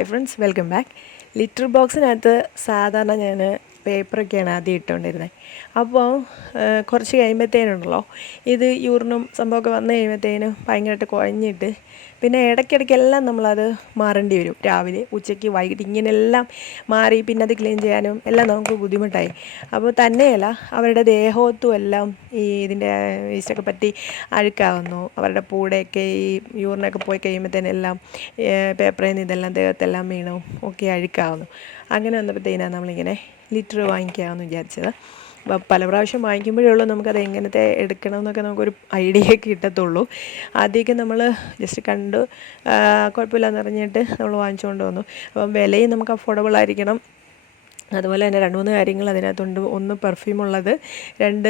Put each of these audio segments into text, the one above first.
Hi friends welcome back litter ബോക്സിനകത്ത് സാധാരണ ഞാൻ പേപ്പറൊക്കെയാണ് ആദ്യം ഇട്ടുകൊണ്ടിരുന്നത് അപ്പോൾ കുറച്ച് കഴിയുമ്പോഴത്തേനുണ്ടല്ലോ ഇത് യൂറിനും സംഭവമൊക്കെ വന്നു കഴിയുമ്പോഴത്തേനും ഭയങ്കരമായിട്ട് കുഴഞ്ഞിട്ട് പിന്നെ ഇടയ്ക്കിടയ്ക്കെല്ലാം നമ്മളത് മാറേണ്ടി വരും. രാവിലെ ഉച്ചയ്ക്ക് വൈകിട്ട് ഇങ്ങനെല്ലാം മാറി പിന്നെ അത് ക്ലീൻ ചെയ്യാനും എല്ലാം നമുക്ക് ബുദ്ധിമുട്ടായി. അപ്പോൾ തന്നെയല്ല അവരുടെ ദേഹത്തും എല്ലാം ഈ ഇതിന്റെ വേസ്റ്റൊക്കെ പറ്റി അഴുക്കാവുന്നു. അവരുടെ പൂടെയൊക്കെ ഈ യൂറിനൊക്കെ പോയി കഴിയുമ്പോഴത്തേനെല്ലാം പേപ്പറിൽ നിന്ന് ഇതെല്ലാം ദേഹത്തെല്ലാം വീണു ഒക്കെ അഴുക്കാവുന്നു. അങ്ങനെ വന്നപ്പോഴത്തേനാണ് നമ്മളിങ്ങനെ ലിറ്റർ വാങ്ങിക്കാമെന്ന് വിചാരിച്ചത്. അപ്പോൾ പല പ്രാവശ്യം വാങ്ങിക്കുമ്പോഴേ ഉള്ളൂ നമുക്കത് എങ്ങനത്തെ എടുക്കണം എന്നൊക്കെ നമുക്കൊരു ഐഡിയ കിട്ടത്തുള്ളൂ. ആദ്യമൊക്കെ നമ്മൾ ജസ്റ്റ് കണ്ടു കുഴപ്പമില്ലെന്ന് അറിഞ്ഞിട്ട് നമ്മൾ വാങ്ങിച്ചുകൊണ്ട് വന്നു. അപ്പം വിലയും നമുക്ക് അഫോർഡബിൾ ആയിരിക്കണം. അതുപോലെ തന്നെ രണ്ട് മൂന്ന് കാര്യങ്ങൾ അതിനകത്തുണ്ട്. ഒന്ന് പെർഫ്യൂം ഉള്ളത്. രണ്ട്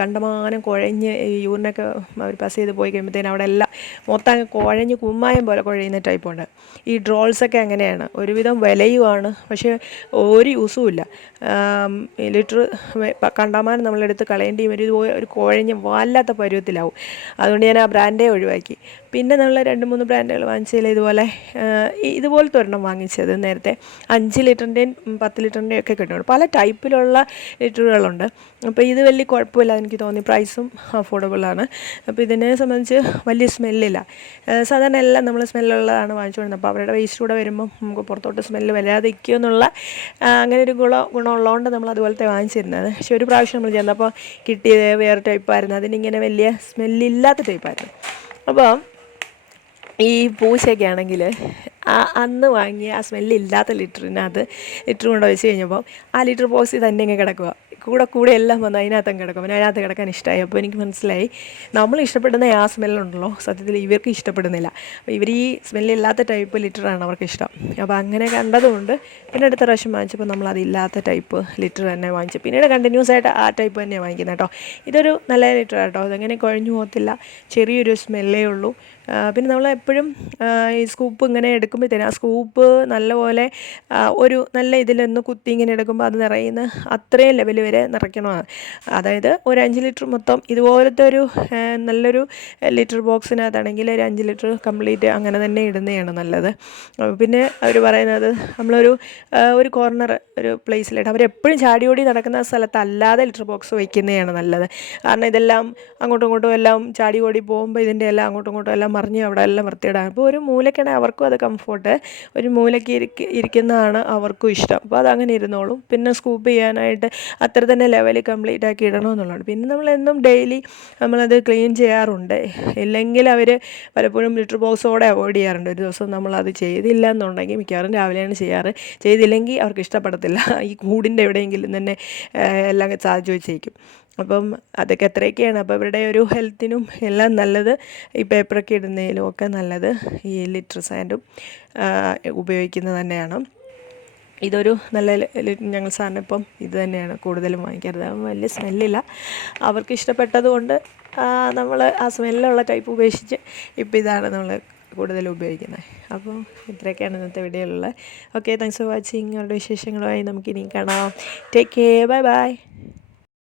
കണ്ടമാനം കുഴഞ്ഞ് യൂറിനൊക്കെ അവർ പാസ് ചെയ്ത് പോയി കഴിയുമ്പോഴത്തേനും അവിടെ എല്ലാം മൊത്തം കുഴഞ്ഞ് കുമ്മായം പോലെ കുഴയുന്ന ടൈപ്പുണ്ട് ഈ ഡ്രോൾസൊക്കെ അങ്ങനെയാണ്. ഒരുവിധം വിലയുമാണ്. പക്ഷേ ഒരു യൂസും ഇല്ല. ലിറ്റർ കണ്ടമാനം നമ്മളെടുത്ത് കളയേണ്ടി ഇത് ഒരു കുഴഞ്ഞ് വല്ലാത്ത പരുവത്തിലാവും. അതുകൊണ്ട് ഞാൻ ആ ബ്രാൻഡേ ഒഴിവാക്കി. പിന്നെ നമ്മൾ രണ്ട് മൂന്ന് ബ്രാൻഡുകൾ വാങ്ങിച്ചതിൽ ഇതുപോലെ ഇതുപോലത്തെ ഒരെണ്ണം വാങ്ങിച്ചത് നേരത്തെ അഞ്ച് ലിറ്ററിന്റെയും പത്ത് ലിറ്ററിന്റെയും ഒക്കെ കിട്ടുന്നുണ്ട്. പല ടൈപ്പിലുള്ള ലിറ്ററുകളുണ്ട് അപ്പോൾ ഇത് വലിയ കുഴപ്പമില്ല എനിക്ക് തോന്നി. പ്രൈസും അഫോർഡബിളാണ് അപ്പോൾ ഇതിനെ സംബന്ധിച്ച് വലിയ സ്മെല്ലില്ല സാധാരണ എല്ലാം നമ്മൾ സ്മെല്ലുള്ളതാണ് വാങ്ങിച്ചുകൊണ്ടിരുന്നത്. അപ്പോൾ അവരുടെ വേസ്റ്റ് കൂടെ വരുമ്പോൾ നമുക്ക് പുറത്തോട്ട് സ്മെല്ല് വരാതെ എന്നുള്ള അങ്ങനെ ഒരു ഗുണ ഗുണമുള്ളതുകൊണ്ട് നമ്മൾ അതുപോലത്തെ വാങ്ങിച്ചിരുന്നത്. പക്ഷേ ഒരു പ്രാവശ്യം നമ്മൾ ചെന്നപ്പോൾ കിട്ടിയത് വേറെ ടൈപ്പായിരുന്നു അതിനിങ്ങനെ വലിയ സ്മെല്ലില്ലാത്ത ടൈപ്പായിരുന്നു അപ്പോൾ ഈ പൂച്ചയൊക്കെ ആണെങ്കിൽ അന്ന് വാങ്ങിയ ആ സ്മെല്ലില്ലാത്ത ലിറ്ററിനകത്ത് ലിറ്റർ കൊണ്ട് വെച്ച് കഴിഞ്ഞപ്പോൾ ആ ലിറ്റർ പോസി തന്നെ ഇങ്ങനെ കിടക്കുക കൂടെ കൂടെ എല്ലാം വന്ന് അതിനകത്തും കിടക്കും. പിന്നെ അതിനകത്ത് കിടക്കാൻ ഇഷ്ടമായി അപ്പോൾ എനിക്ക് മനസ്സിലായി നമ്മൾ ഇഷ്ടപ്പെടുന്ന ആ സ്മെല്ലുണ്ടല്ലോ സത്യത്തിൽ ഇവർക്ക് ഇഷ്ടപ്പെടുന്നില്ല. അപ്പോൾ ഇവർ ഈ സ്മെല്ലില്ലാത്ത ടൈപ്പ് ലിറ്ററാണ് അവർക്ക് ഇഷ്ടം അപ്പോൾ അങ്ങനെ കണ്ടതുകൊണ്ട് പിന്നെ അടുത്ത പ്രാവശ്യം വാങ്ങിച്ചപ്പോൾ നമ്മൾ അതില്ലാത്ത ടൈപ്പ് ലിറ്റർ തന്നെ വാങ്ങിച്ചു. പിന്നീട് കണ്ടിന്യൂസ് ആയിട്ട് ആ ടൈപ്പ് തന്നെ വാങ്ങിക്കുന്നത് കേട്ടോ. ഇതൊരു നല്ല ലിറ്റർ കേട്ടോ അതങ്ങനെ കുഴഞ്ഞു പോകത്തില്ല. ചെറിയൊരു സ്മെല്ലേ ഉള്ളൂ. പിന്നെ നമ്മൾ എപ്പോഴും ഈ സ്കൂപ്പ് ഇങ്ങനെ എടുക്കുമ്പോഴത്തേനും ആ സ്കൂപ്പ് നല്ലപോലെ ഒരു നല്ല ഇതിലൊന്ന് കുത്തി ഇങ്ങനെ എടുക്കുമ്പോൾ അത് നിറയുന്ന അത്രയും ലെവൽ വരെ നിറയ്ക്കണമാണ് അതായത് ഒരു അഞ്ച് ലിറ്റർ മൊത്തം ഇതുപോലത്തെ ഒരു നല്ലൊരു ലിറ്റർ ബോക്സിനകത്താണെങ്കിൽ ഒരു അഞ്ച് ലിറ്റർ കംപ്ലീറ്റ് അങ്ങനെ തന്നെ ഇടുന്നതാണ് നല്ലത്. പിന്നെ അവർ പറയുന്നത് നമ്മളൊരു ഒരു കോർണർ ഒരു പ്ലേസിലായിട്ട് അവരെപ്പോഴും ചാടി ഓടി നടക്കുന്ന സ്ഥലത്തല്ലാതെ ലിറ്റർ ബോക്സ് വയ്ക്കുന്നതാണ് നല്ലത്. കാരണം ഇതെല്ലാം അങ്ങോട്ടും ഇങ്ങോട്ടും എല്ലാം ചാടി ഓടി പോകുമ്പോൾ ഇതിന്റെ എല്ലാം അങ്ങോട്ടും ഇങ്ങോട്ടും എല്ലാം മറിഞ്ഞ് അവിടെ എല്ലാം വൃത്തിയിടാൻ അപ്പോൾ ഒരു മൂലയ്ക്കാണെങ്കിൽ അവർക്കും അത് കംഫോർട്ട് ഒരു മൂലയ്ക്ക് ഇരിക്ക ഇരിക്കുന്നതാണ് അവർക്കും ഇഷ്ടം. അപ്പോൾ അതങ്ങനെ ഇരുന്നോളും. പിന്നെ സ്കൂപ്പ് ചെയ്യാനായിട്ട് അത്ര തന്നെ ലെവൽ കംപ്ലീറ്റ് ആക്കി ഇടണമെന്നുള്ളതാണ് പിന്നെ നമ്മൾ എന്നും ഡെയിലി നമ്മളത് ക്ലീൻ ചെയ്യാറുണ്ട്. ഇല്ലെങ്കിൽ അവർ പലപ്പോഴും ലിറ്റർ ബോക്സോടെ അവോയ്ഡ് ചെയ്യാറുണ്ട്. ഒരു ദിവസം നമ്മളത് ചെയ്തില്ല എന്നുണ്ടെങ്കിൽ മിക്കവാറും രാവിലെയാണ് ചെയ്യാറ്. ചെയ്തില്ലെങ്കിൽ അവർക്ക് ഇഷ്ടപ്പെടത്തില്ല. ഈ കൂടിന്റെ എവിടെയെങ്കിലും തന്നെ എല്ലാം സാധിച്ചു വെച്ചേക്കും അപ്പം അതൊക്കെ എത്രയൊക്കെയാണ്? അപ്പോൾ ഇവരുടെ ഒരു ഹെൽത്തിനും എല്ലാം നല്ലത്. ഈ പേപ്പറൊക്കെ ഇടുന്നതിലും ഒക്കെ നല്ലത് ഈ ലിറ്റർ സാൻഡും ഉപയോഗിക്കുന്നത് തന്നെയാണ്. ഇതൊരു നല്ല ഞങ്ങൾ സാറിന് ഇപ്പം ഇത് തന്നെയാണ് കൂടുതലും വാങ്ങിക്കാറ് വലിയ സ്മെല്ലില്ല. അവർക്ക് ഇഷ്ടപ്പെട്ടതുകൊണ്ട് നമ്മൾ ആ സ്മെല്ലുള്ള ടൈപ്പ് ഉപേക്ഷിച്ച് ഇപ്പം ഇതാണ് നമ്മൾ കൂടുതലും ഉപയോഗിക്കുന്നത്. അപ്പോൾ ഇത്രയൊക്കെയാണ് ഇന്നത്തെ വീഡിയോയിലുള്ളത് ഓക്കെ താങ്ക്സ് ഫോർ വാച്ചിങ് അവരുടെ വിശേഷങ്ങളുമായി നമുക്കിനി കാണാം. Take care bye bye